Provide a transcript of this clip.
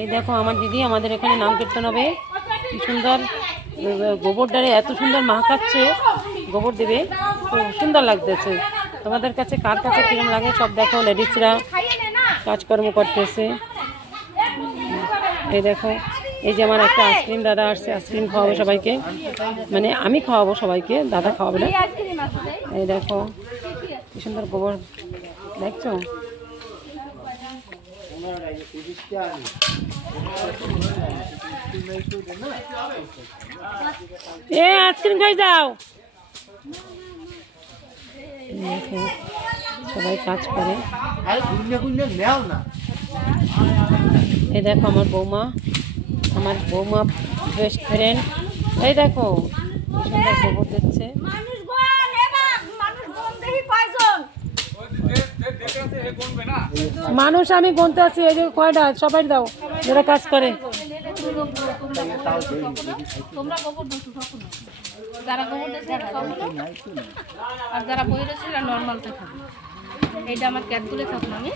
এই দেখো আমার দিদি, আমাদের এখানে নাম কীর্তন হবে, কি সুন্দর গোবর ডালে এত সুন্দর মাখাচ্ছে, গোবর দেবে, খুব সুন্দর লাগতেছে। তোমাদের কাছে কার কাছে কিরম লাগে সব দেখো। লেডিসরা কাজকর্ম করতেছে। এই দেখো, এই যে আমার একটা আইসক্রিম দাদা আসছে, আইসক্রিম খাওয়াবো সবাইকে, মানে আমি খাওয়াবো সবাইকে, দাদা খাওয়াবে না। এই দেখো কি সুন্দর গোবর, দেখছো? এ আইসক্রিম খাই যাও। সবাই কাজ করে। এই দেখো আমার বৌমা, বেস্ট ফ্রেন্ড। এই দেখো কি সুন্দর গোবর দিচ্ছে। মানুষ আমি গুনতে আছি, এই যে কয়টা সবাই দাও যারা কাজ করে। আর যারা বই রয়েছে নর্মালটা খাবে। এইটা আমার ক্যাটগুলো থাকুন আমি